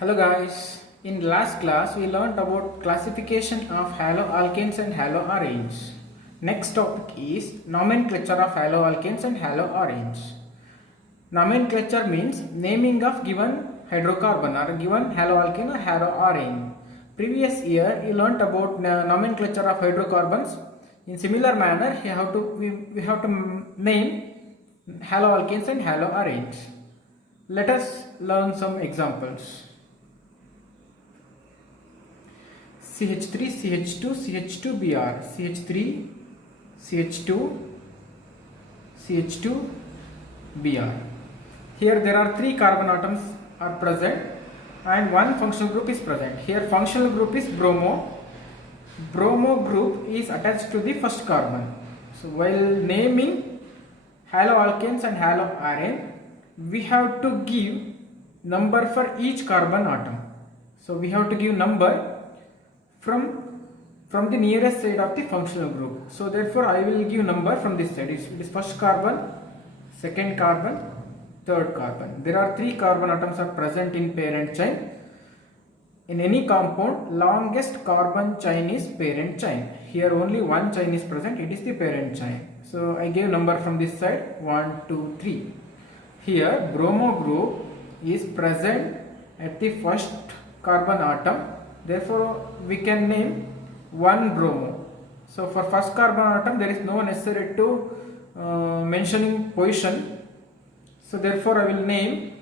Hello guys, in last class we learned about classification of haloalkanes and haloarenes. Next topic is nomenclature of haloalkanes and haloarenes. Nomenclature means naming of given hydrocarbon or given haloalkane or haloarene. Previous year you learnt about nomenclature of hydrocarbons. In similar manner we have to name haloalkanes and haloarenes. Let us learn some examples. CH3, CH2, CH2Br, CH3, CH2, CH2Br. Here there are 3 carbon atoms are present and 1 functional group is present. Here functional group is bromo. Bromo group is attached to the first carbon. So while naming haloalkanes and haloarene, we have to give number for each carbon atom. So we have to give number from the nearest side of the functional group. So therefore I will give number from this side. It is first carbon, second carbon, third carbon. There are 3 carbon atoms are present in parent chain. In any compound, longest carbon chain is parent chain. Here only one chain is present, it is the parent chain. So I gave number from this side 1, 2, 3. Here bromo group is present at the first carbon atom. Therefore we can name 1 bromo. So for first carbon atom there is no necessary to mentioning position. So therefore I will name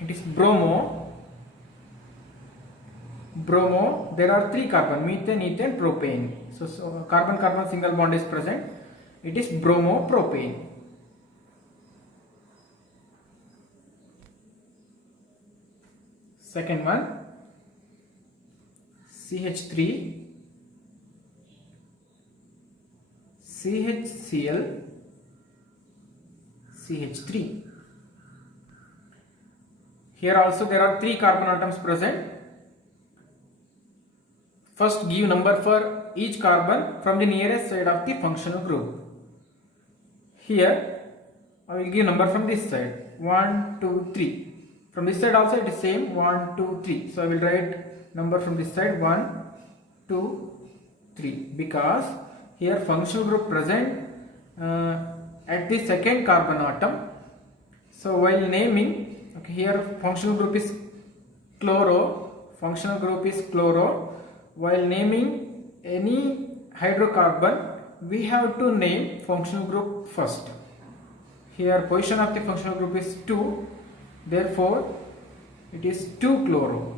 it is bromo. Bromo, there are 3 carbon, methane, ethane, propane. So carbon single bond is present. It is bromo propane. Second one, CH3, CHCl, CH3. Here also there are 3 carbon atoms present. First give number for each carbon from the nearest side of the functional group. Here I will give number from this side 1, 2, 3. From this side also it is same 1, 2, 3. So I will write number from this side 1, 2, 3 because here functional group present at the second carbon atom. So while naming, okay, here functional group is chloro, while naming any hydrocarbon we have to name functional group first. Here position of the functional group is 2, therefore it is 2-chloro.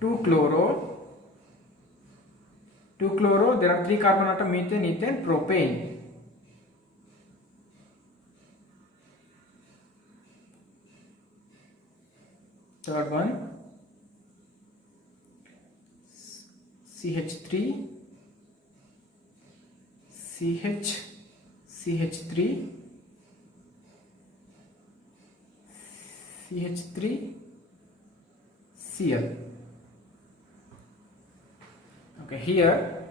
2-chloro, there are 3 carbon atom, methane, ethane, propane. Third one, CH3, CH3, Cl. Okay, here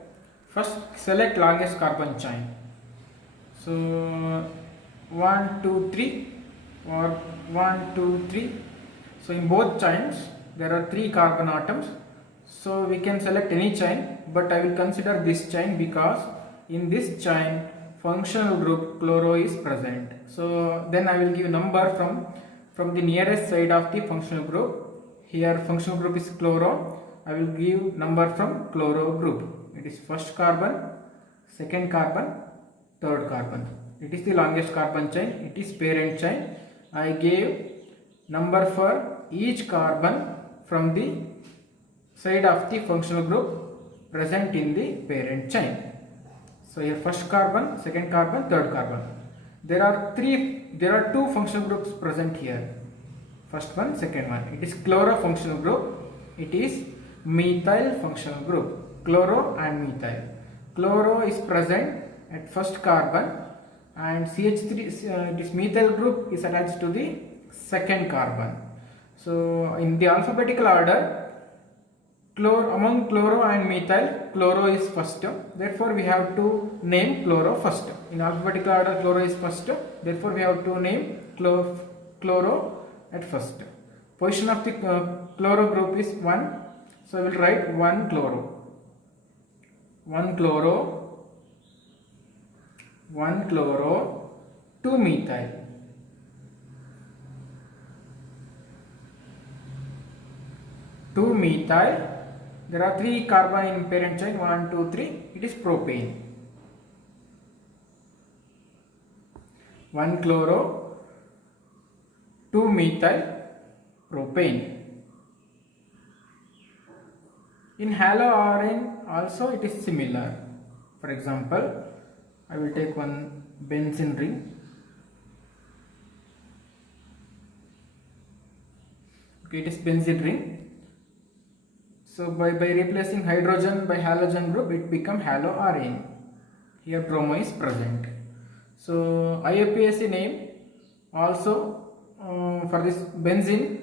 first select longest carbon chain. So 1, 2, 3 or 1, 2, 3. So in both chains there are 3 carbon atoms. So we can select any chain, but I will consider this chain because in this chain functional group chloro is present. So then I will give number from the nearest side of the functional group. Here functional group is chloro. I will give number from chloro group. It is first carbon, second carbon, third carbon. It is the longest carbon chain. It is parent chain. I gave number for each carbon from the side of the functional group present in the parent chain. So here first carbon, second carbon, third carbon. There are 2 functional groups present here. First one, second one. It is chloro functional group. It is methyl functional group. Chloro and methyl. Chloro is present at first carbon and CH3, this methyl group is attached to the second carbon. So in the alphabetical order, among chloro and methyl, chloro is first. Therefore we have to name chloro first. In alphabetical order, chloro is first. Therefore we have to name chloro at first. Position of the chloro group is 1, so I will write 1 chloro, 1 chloro, 1 chloro, 2 methyl, 2 methyl. There are 3 carbon in parent chain, 1, 2, 3. It is propane. 1 chloro, 2 methyl, propane. In haloarine also it is similar. For example, I will take one benzene ring. Okay, it is benzene ring. So by replacing hydrogen by halogen group, it become haloarine. Here bromo is present. So IUPAC name also for this benzene,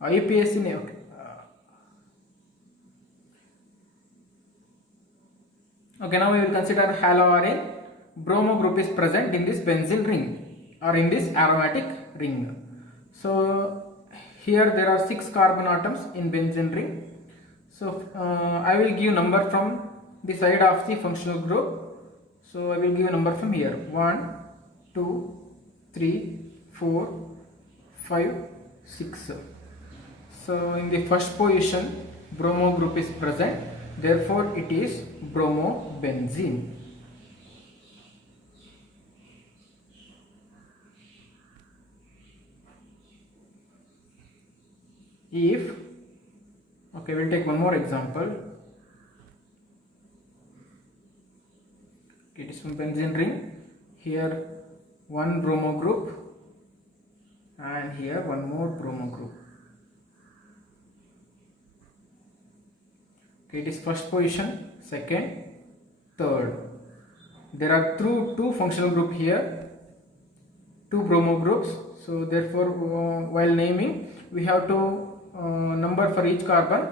IUPAC name. Okay. Okay, now we will consider haloarine. Bromo group is present in this benzene ring or in this aromatic ring. So here there are 6 carbon atoms in benzene ring. So I will give number from the side of the functional group. So I will give a number from here: 1, 2, 3, 4, 5, 6. So in the first position bromo group is present, therefore it is bromobenzene. If, okay, we'll take one more example. It is from benzene ring. Here one bromo group and here one more bromo group. Okay, it is first position, second, third. There are two functional group here, 2 bromo groups. So therefore while naming we have to number for each carbon,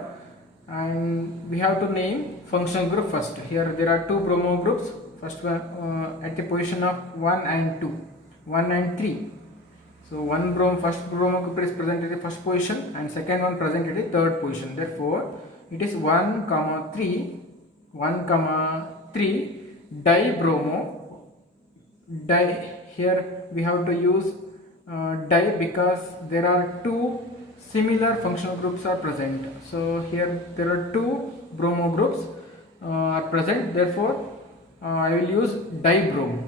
and we have to name functional group first. Here there are 2 bromo groups. First one at the position of 1 and 2, 1 and 3. So first bromo group is present at the first position and second one present at the third position. Therefore it is 1, 3, 1, 3 dibromo. Here we have to use di because there are 2 similar functional groups are present. So here there are 2 bromo groups are present. Therefore I will use dibromo.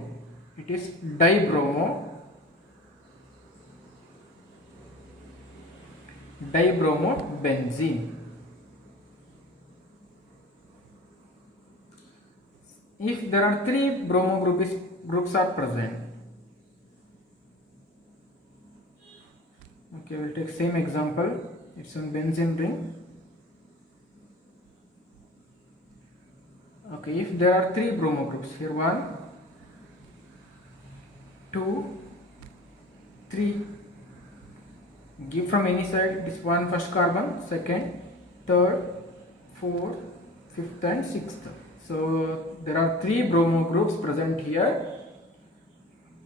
It is dibromobenzene. If there are 3 bromo groups are present. Okay, we'll take same example. It's on benzene ring. Okay, if there are 3 bromo groups, here 1, 2, 3. Give from any side this one first carbon, second, third, fourth, fifth and sixth. So there are 3 bromo groups present here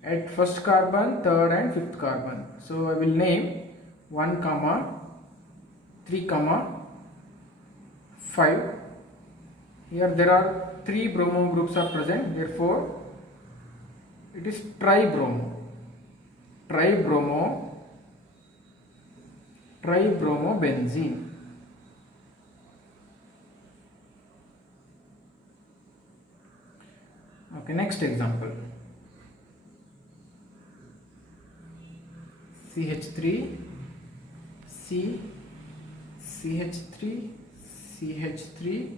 at first carbon, third and fifth carbon. So I will name 1, 3, 5. Here there are 3 bromo groups are present, therefore it is tribromobenzene. Okay, next example. CH3, C, CH3, CH3,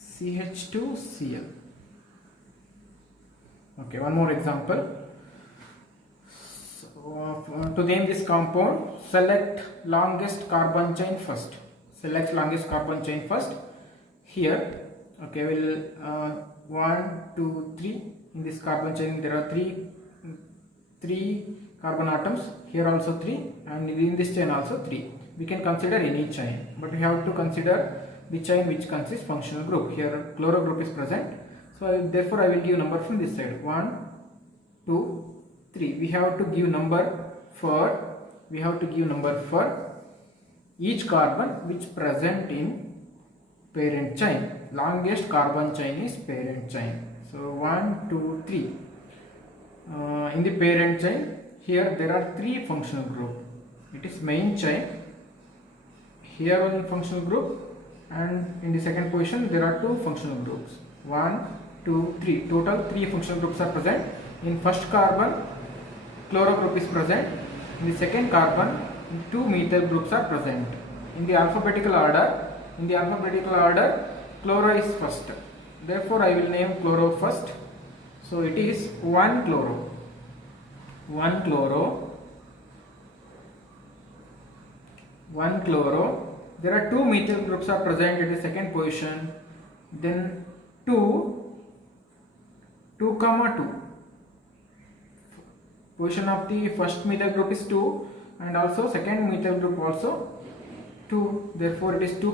CH2, Cl. Okay, one more example. So, to name this compound, select longest carbon chain first. Select longest carbon chain first. Here, okay, we'll 1, 2, 3. In this carbon chain, there are three carbon atoms. Here also 3, and in this chain also 3. We can consider any chain, but we have to consider the chain which consists functional group. Here chloro group is present, so therefore I will give number from this side: 1, 2, 3. We have to give number for, we have to give number for each carbon which present in parent chain. Longest carbon chain is parent chain. So 1, 2, 3. In the parent chain, here there are 3 functional group. It is main chain. Here one functional group, and in the second position there are 2 functional groups. 1, 2, 3. Total 3 functional groups are present. In first carbon, chloro group is present. In the second carbon, 2 methyl groups are present. In the alphabetical order, chloro is first. Therefore, I will name chloro first. So it is 1 chloro. 1 chloro. 1 chloro. There are 2 methyl groups are present at the second position. Then 2, 2, 2. Position of the first methyl group is 2, and also second methyl group also 2. Therefore, it is 2, 2,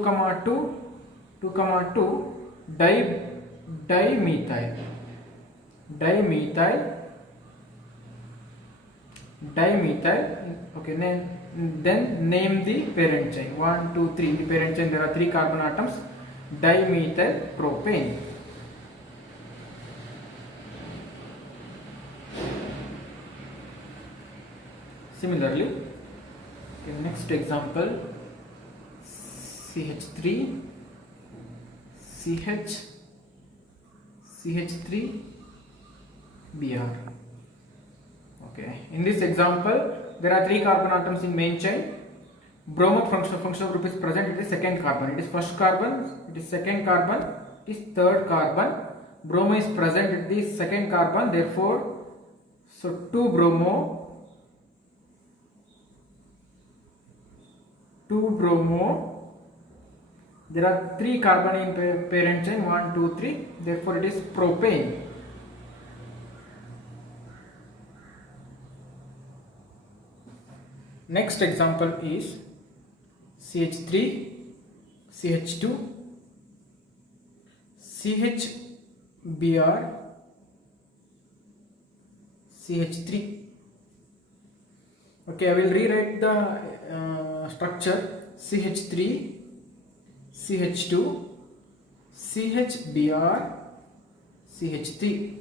2, 2, dimethyl. Okay, then name the parent chain. 1, 2, 3. In the parent chain there are 3 carbon atoms. Dimethyl propane. Similarly, okay, next example, CH3, CH3, Br. Okay, in this example, there are 3 carbon atoms in main chain. Bromo functional group is present. It is second carbon. It is first carbon. It is second carbon. It is third carbon. Bromo is present at the second carbon. Therefore, so 2 bromo. 2 bromo. There are 3 carbon in parent chain. 1, 2, 3. Therefore, it is propane. Next example is CH3, CH2, CHBr, CH3. Okay, I will rewrite the structure. CH3, CH2, CHBr, CH3.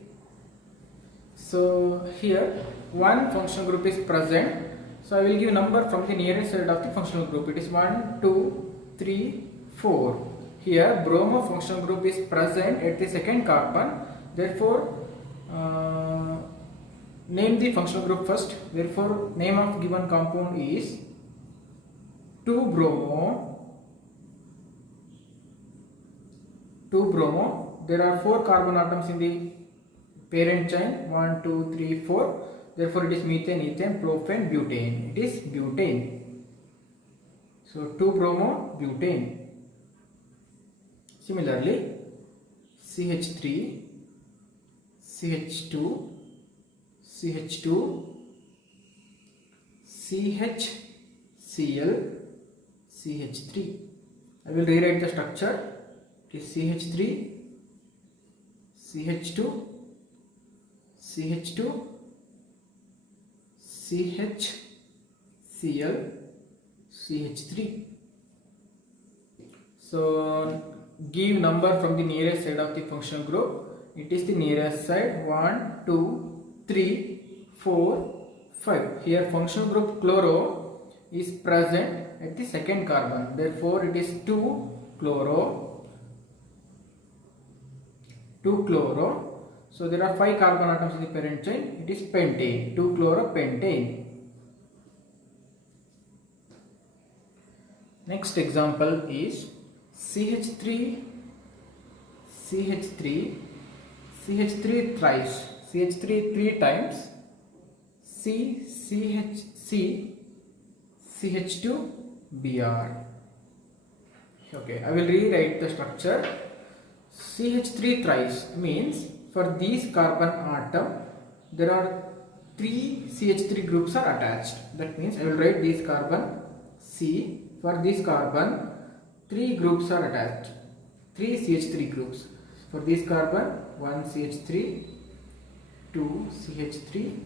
So here one functional group is present. So I will give number from the nearest side of the functional group. It is 1, 2, 3, 4. Here bromo functional group is present at the second carbon. Therefore, name the functional group first. Therefore, name of given compound is 2 bromo. 2 bromo. There are 4 carbon atoms in the parent chain. 1, 2, 3, 4. Therefore, it is methane, ethane, propane, butane. It is butane. So 2 bromo, butane. Similarly, CH3, CH2, CH2, CHCl, CH3. I will rewrite the structure. It is CH3, CH2, CH2, CHCl, CH3. So give number from the nearest side of the functional group. It is the nearest side. 1, 2, 3, 4, 5. Here functional group chloro is present at the second carbon. Therefore, it is 2 chloro. 2 chloro. So there are 5 carbon atoms in the parent chain. It is pentane. 2 chloropentane. Next example is CH3, CH3, CH3 thrice, CH3 3 times, CHC, CH2, Br. Okay, I will rewrite the structure. CH3 thrice means for these carbon atom there are 3 CH3 groups are attached. That means I will write this carbon C. For this carbon 3 groups are attached. 3 CH3 groups. For this carbon 1 CH3, 2 CH3,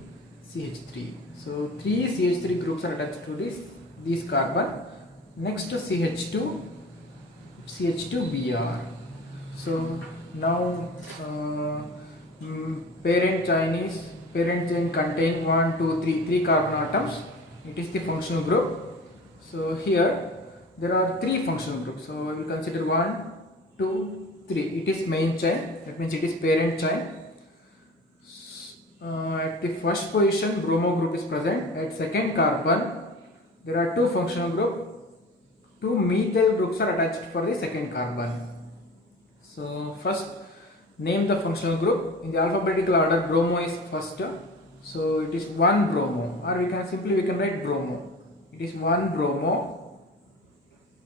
CH3. So 3 CH3 groups are attached to this carbon. Next CH2, CH2Br. So now parent chain contain 1, 2, 3, 3 carbon atoms. It is the functional group. So here there are 3 functional groups. So we will consider 1, 2, 3. It is main chain. That means it is parent chain. At the first position, bromo group is present. At second carbon, there are 2 functional group. 2 methyl groups are attached for the second carbon. So first, name the functional group. In the alphabetical order, bromo is first. So it is 1 bromo, or we can write bromo. It is 1 bromo.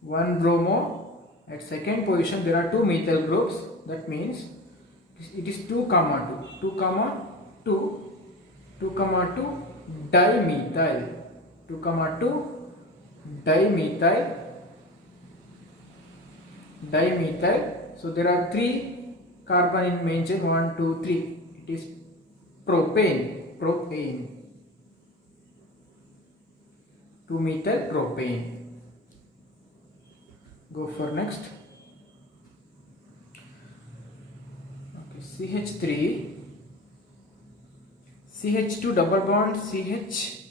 1 bromo. At second position, there are 2 methyl groups. That means it is 2 comma 2. 2 comma 2. 2 comma 2 dimethyl. 2 comma 2 dimethyl. So there are 3 carbon in main chain. 1, 2, 3. It is propane. 2 methyl propane. Go for next. Okay, CH3. CH2 double bond CHCl.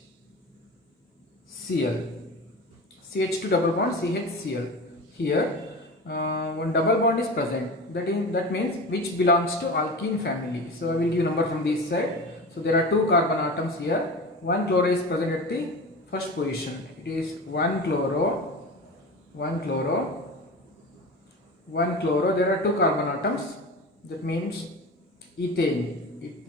CH2 double bond CHCl. Here one double bond is present. That means which belongs to alkene family. So I will give number from this side. So there are 2 carbon atoms here. 1 chloro is present at the first position. It is 1 chloro. There are 2 carbon atoms. That means ethane.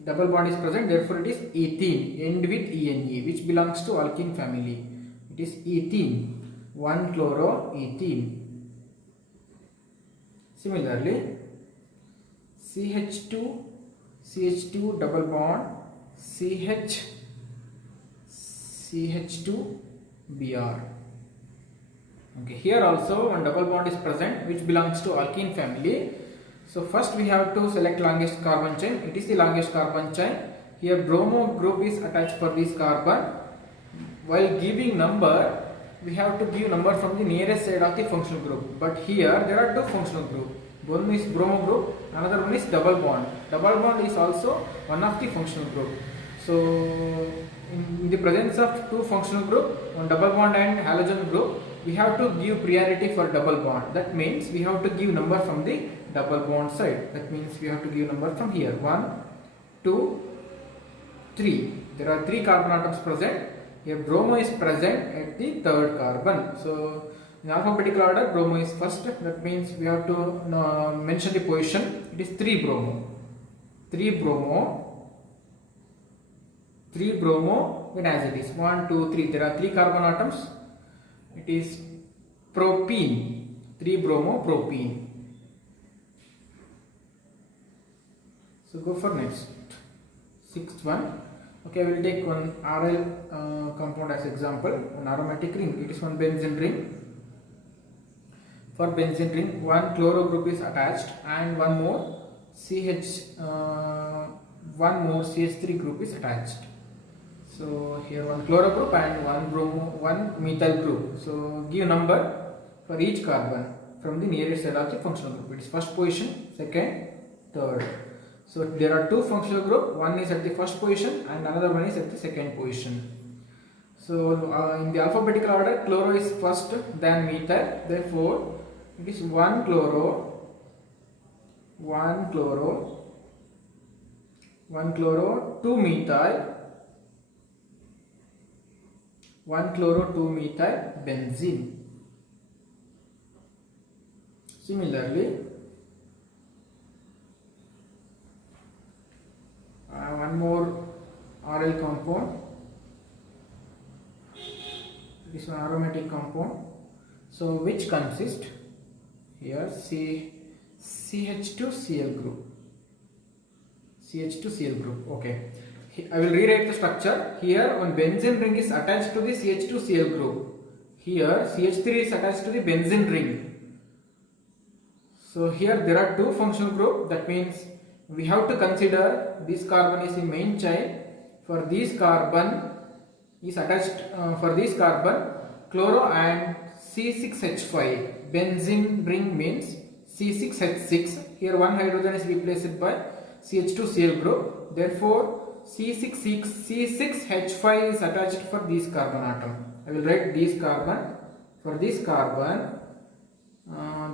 Double bond is present, therefore it is ethene. End with ene, which belongs to alkene family. It is ethene. 1 chloro ethene. Similarly, CH2 double bond CH2Br. Okay, here also one double bond is present which belongs to alkene family. So first we have to select longest carbon chain. It is the longest carbon chain. Here bromo group is attached for this carbon. While giving number, we have to give number from the nearest side of the functional group. But here there are 2 functional groups. One is bromo group, another one is double bond. Double bond is also one of the functional group. So in the presence of 2 functional group, one double bond and halogen group, we have to give priority for double bond. That means we have to give number from the double bond side. That means we have to give number from here. 1, 2, 3. There are 3 carbon atoms present. Here bromo is present at the third carbon. So in alphabetical order, bromo is first. That means we have to mention the position. It is 3 bromo. 3 bromo. Then as it is 1, 2, 3. There are 3 carbon atoms. It is propene. 3 bromo propene. So go for next. 6th one. Okay, I will take one RL compound as example. An aromatic ring. It is one benzene ring. For benzene ring, 1 chloro group is attached and one more CH3 group is attached. So here one chloro group and one methyl group. So give number for each carbon from the nearest side of the functional group. It is first position, second, third. So there are 2 functional group. One is at the first position and another one is at the second position. So in the alphabetical order, chloro is first, then methyl. Therefore, it is 1 chloro, 2 methyl, 1 chloro 2 methyl benzene. Similarly, one more RL compound. This is an aromatic compound. So which consists here CH2Cl group. Okay. I will rewrite the structure. Here one benzene ring is attached to the CH2Cl group. Here CH3 is attached to the benzene ring. So here there are 2 functional groups. That means we have to consider this carbon is in main chain. for this carbon is attached, for this carbon chloro and C6H5 benzene ring means C6H6. Here one hydrogen is replaced by CH2Cl group, therefore C6H5 is attached for this carbon atom. I will write this carbon. For this carbon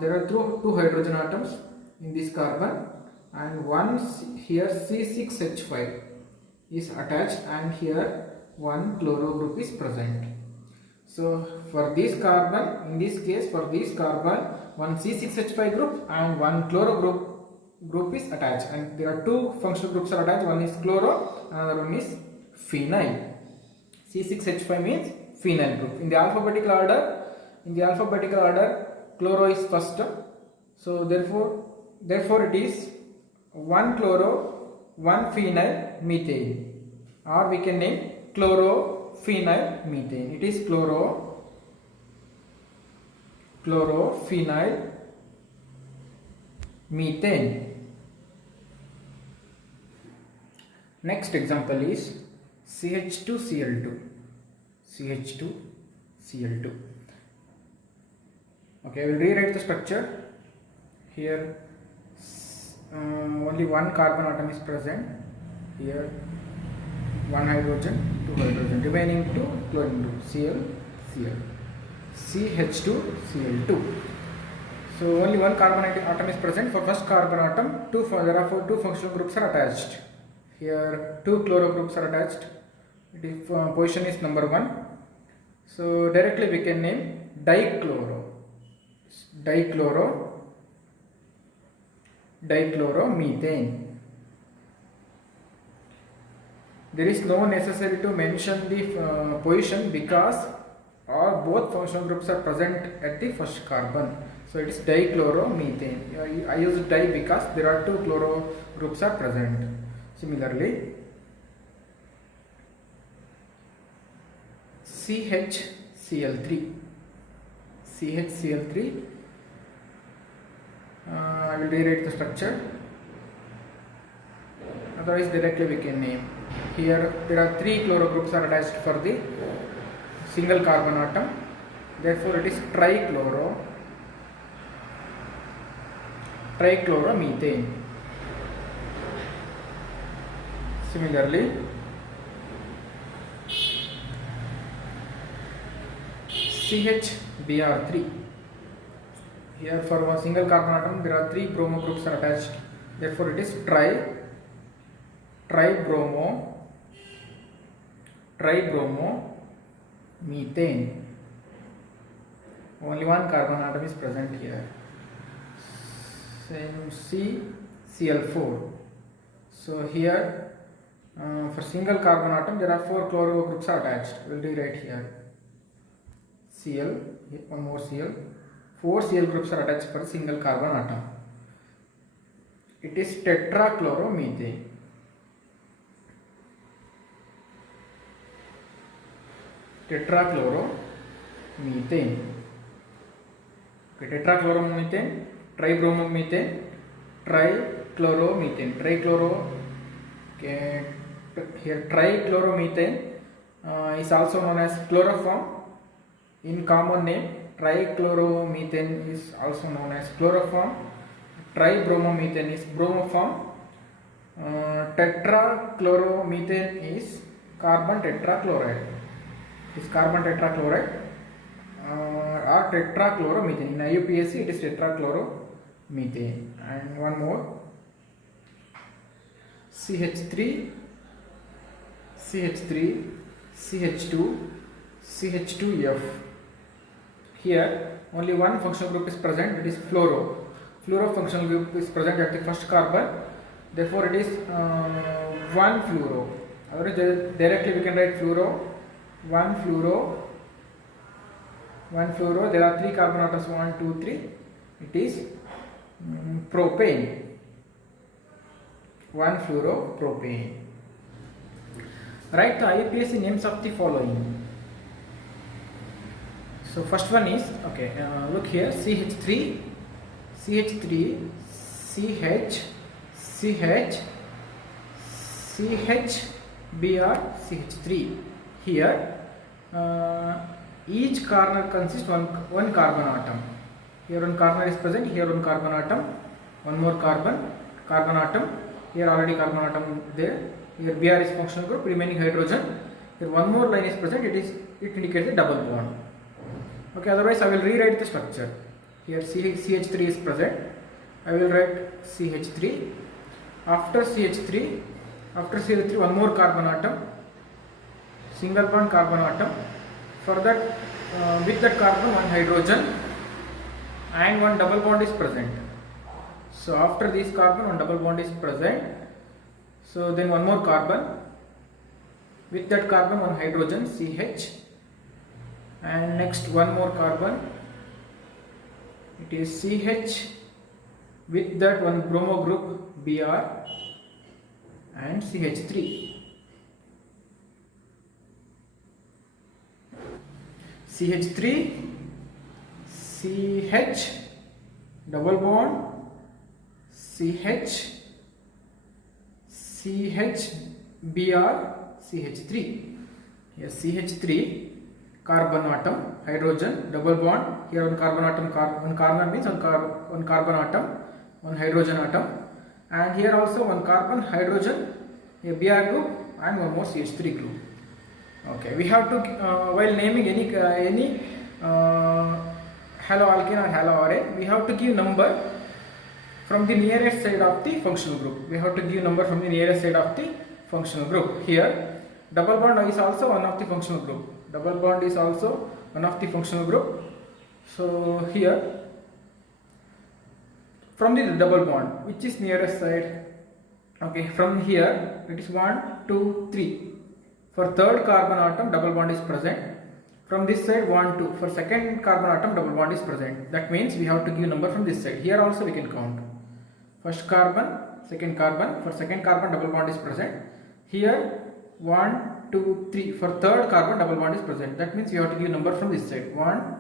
there are two hydrogen atoms in this carbon, and one here C6H5 is attached, and here one chloro group is present. So for this carbon, in this case for this carbon, one C6H5 group and one chloro group is attached, and there are two functional groups are attached. One is chloro, another one is phenyl. C6H5 means phenyl group. In the alphabetical order, chloro is first. So therefore it is one chloro, one phenyl methane, or we can name chlorophenyl methane. It is chlorophenyl methane. Next example is CH2Cl2. Okay, I will rewrite the structure. Here only one carbon atom is present. Here one hydrogen, two hydrogen, remaining two chlorine group, Cl. CH2Cl2. So only one carbon atom is present. For first carbon atom, therefore two functional groups are attached. Here two chloro groups are attached. Position is number 1. So directly we can name dichloromethane. There is no necessary to mention the position because both functional groups are present at the first carbon. So it is dichloromethane. I use di because there are two chloro groups are present. Similarly, CHCl3. I will rewrite the structure. Otherwise, directly we can name. Here there are three chloro groups are attached for the single carbon atom. Therefore, it is trichloromethane. Similarly, CHBr3. Here for one single carbon atom there are three bromo groups are attached. Therefore, it is tribromomethane. Only one carbon atom is present here. Same CCl4. So here for single carbon atom there are four chloro groups are attached. We will rewrite here Cl, one more Cl. 4 Cl groups are attached for single carbon atom. It is tetrachloromethane. Okay, tetrachloromethane, tribromomethane, trichloromethane. Okay, here trichloromethane is also known as chloroform. In common name, trichloromethane is also known as chloroform. Tribromomethane is bromoform. Tetrachloromethane is carbon tetrachloride. It is carbon tetrachloride or tetrachloromethane. In IUPAC it is tetrachloromethane. And one more, CH3, CH2, CH2F. Here only one functional group is present, it is fluoro. Fluoro functional group is present at the first carbon. Therefore, it is one fluoro. Directly we can write fluoro. One fluoro. There are three carbon atoms. 1, 2, 3. It is propane. One fluoropropane. Write the IUPAC names of the following. So first one is, okay, look here, CH3, CH, BrCH3. Here each corner consists one carbon atom. Here one carbon is present, here one carbon atom, one more carbon atom, here already carbon atom there. Here Br is functional group, remaining hydrogen. Here one more line is present, it indicates a double bond. Okay, otherwise I will rewrite the structure. Here CH3 is present, I will write CH3. After CH3 one more carbon atom, single bond carbon atom. For that with that carbon one hydrogen and one double bond is present. So after this carbon one double bond is present. So then one more carbon, with that carbon one hydrogen CH, and next one more carbon, it is CH, with that one bromo group Br and CH3. CH3, CH, double bond, CH, CH, Br, CH3. Here CH3, carbon atom, hydrogen, double bond. Here one carbon atom, one carbon means one carbon atom, one hydrogen atom, and here also one carbon, hydrogen, a Br group, and one more CH3 group. Okay, we have to while naming any haloalkane or haloarray, we have to give number from the nearest side of the functional group. We have to give number from the nearest side of the functional group. Here double bond is also one of the functional group. Double bond is also one of the functional group. So here from the double bond, which is nearest side? Okay, from here it is 1, 2, 3. For third carbon atom double bond is present. From this side 1, 2. For second carbon atom double bond is present. That means we have to give number from this side. Here also we can count. First carbon, second carbon. For second carbon double bond is present. Here 1, 2, 3. For third carbon double bond is present. That means we have to give number from this side. 1,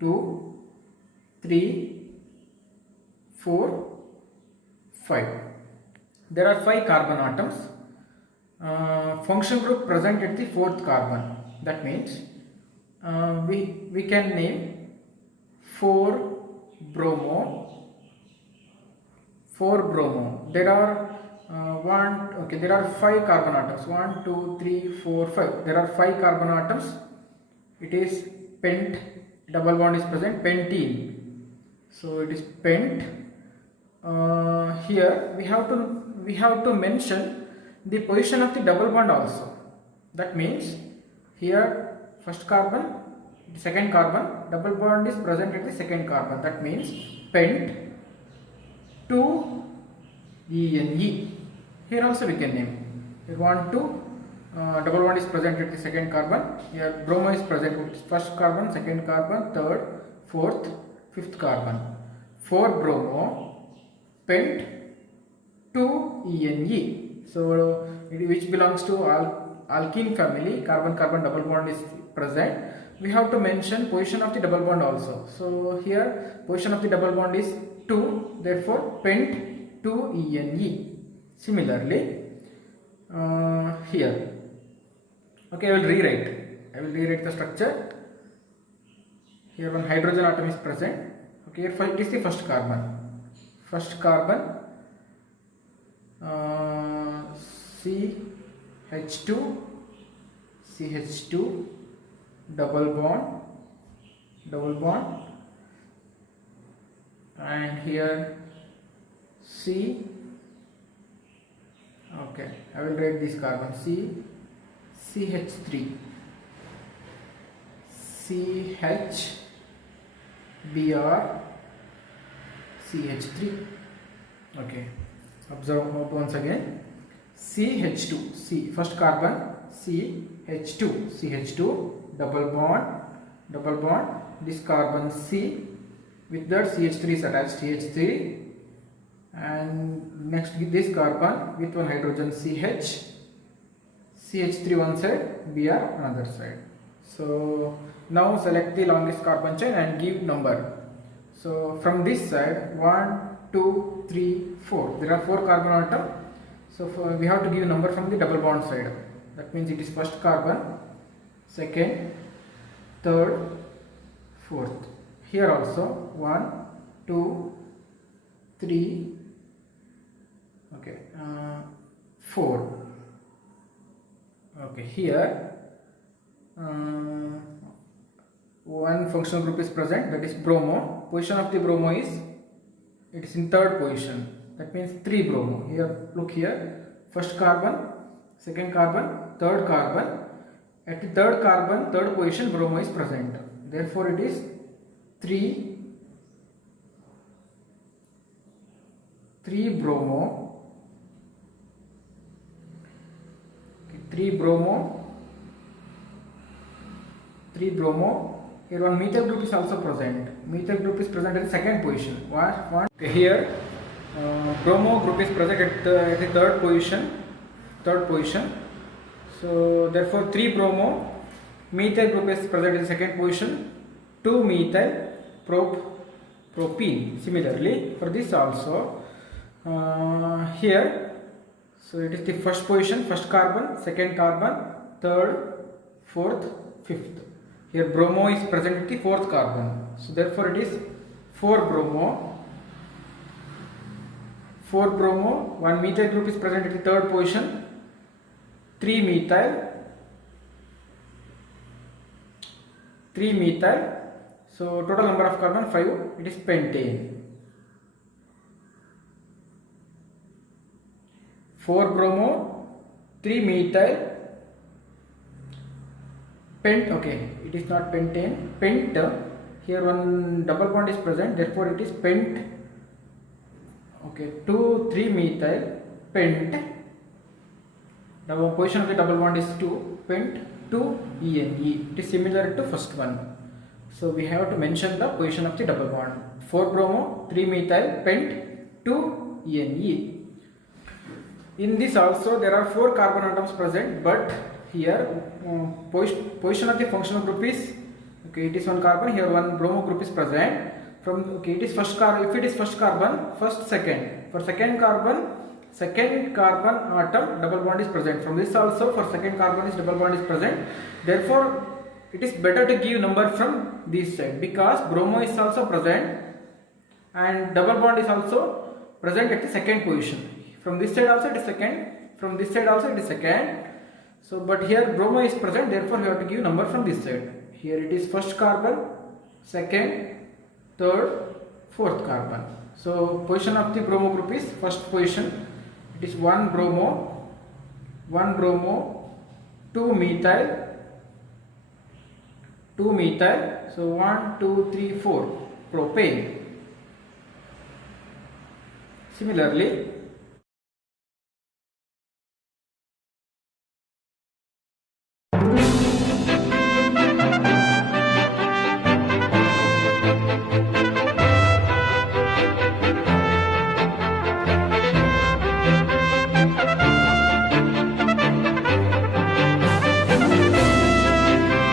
2, 3, 4, 5. There are 5 carbon atoms. Function group present at the fourth carbon. That means we can name 4 bromo. There are there are 5 carbon atoms. 1, 2, 3, 4, 5. There are 5 carbon atoms. It is pent. Double bond is present. Pentene. So it is pent. Here we have to mention the position of the double bond also. That means here first carbon, second carbon, double bond is present at the second carbon. That means pent 2-ene. Here also we can name. Here 1, 2, double bond is present at the second carbon. Here bromo is present at first carbon, second carbon, third, fourth, fifth carbon. 4 bromo, pent 2-ene. So which belongs to alkene family. Carbon double bond is present. We have to mention position of the double bond also. So here position of the double bond is 2, therefore pent 2-ene. Similarly here, okay, I will rewrite the structure. Here one hydrogen atom is present. Okay, here it is the first carbon. CH2, double bond, and here C. Okay, I will write this carbon CH3, CH, Br, CH3. Okay, observe once again. CH2, C, first carbon, CH2, double bond, this carbon C, with that CH3 is attached, CH3, and next with this carbon with one hydrogen CH3 one side, Br another side. So now select the longest carbon chain and give number. So from this side 1, 2, 3, 4. There are 4 carbon atoms. So we have to give number from the double bond side. That means it is first carbon, second, third, fourth. Here also 1, 2, 3, okay, 4. Okay, here one functional group is present, that is bromo. Position of the bromo is, it is in third position. That means 3 bromo. Here, look here, first carbon, second carbon, third carbon. At the third carbon, third position, bromo is present. Therefore, it is 3 bromo. Okay, 3 bromo. Here one methyl group is also present. Methyl group is present in second position. One. Okay, here bromo group is present at the third position. So therefore 3 bromo. Methyl group is present in second position. 2 methyl propene. Similarly for this also here. So it is the first position, first carbon, second carbon, third, fourth, fifth. Here bromo is present at the fourth carbon. So therefore it is 4 bromo. 4 bromo. One methyl group is present at the third position. 3 methyl. So total number of carbon 5. It is pentane. 4 bromo, 3 methyl, pent. Okay, it is not pentane. Pent. Here one double bond is present. Therefore it is pent. Okay, 2, 3 methyl, pent. The position of the double bond is 2. Pent, 2 ene. It is similar to first one. So we have to mention the position of the double bond. 4 bromo, 3 methyl, pent, 2 ene. In this also there are 4 carbon atoms present, but here position of the functional group is, okay, it is 1 carbon. Here one bromo group is present. From, okay, it is first carbon. If it is first carbon, first, second. For second carbon atom double bond is present. From this also for second carbon is double bond is present. Therefore it is better to give number from this side, because bromo is also present and double bond is also present at the second position. From this side also it is second, from this side also it is second. So but here bromo is present, therefore we have to give number from this side. Here it is first carbon, second, third, fourth carbon. So position of the bromo group is first position. It is 1 bromo, 2 methyl. So 1, 2, 3, 4 propane. Similarly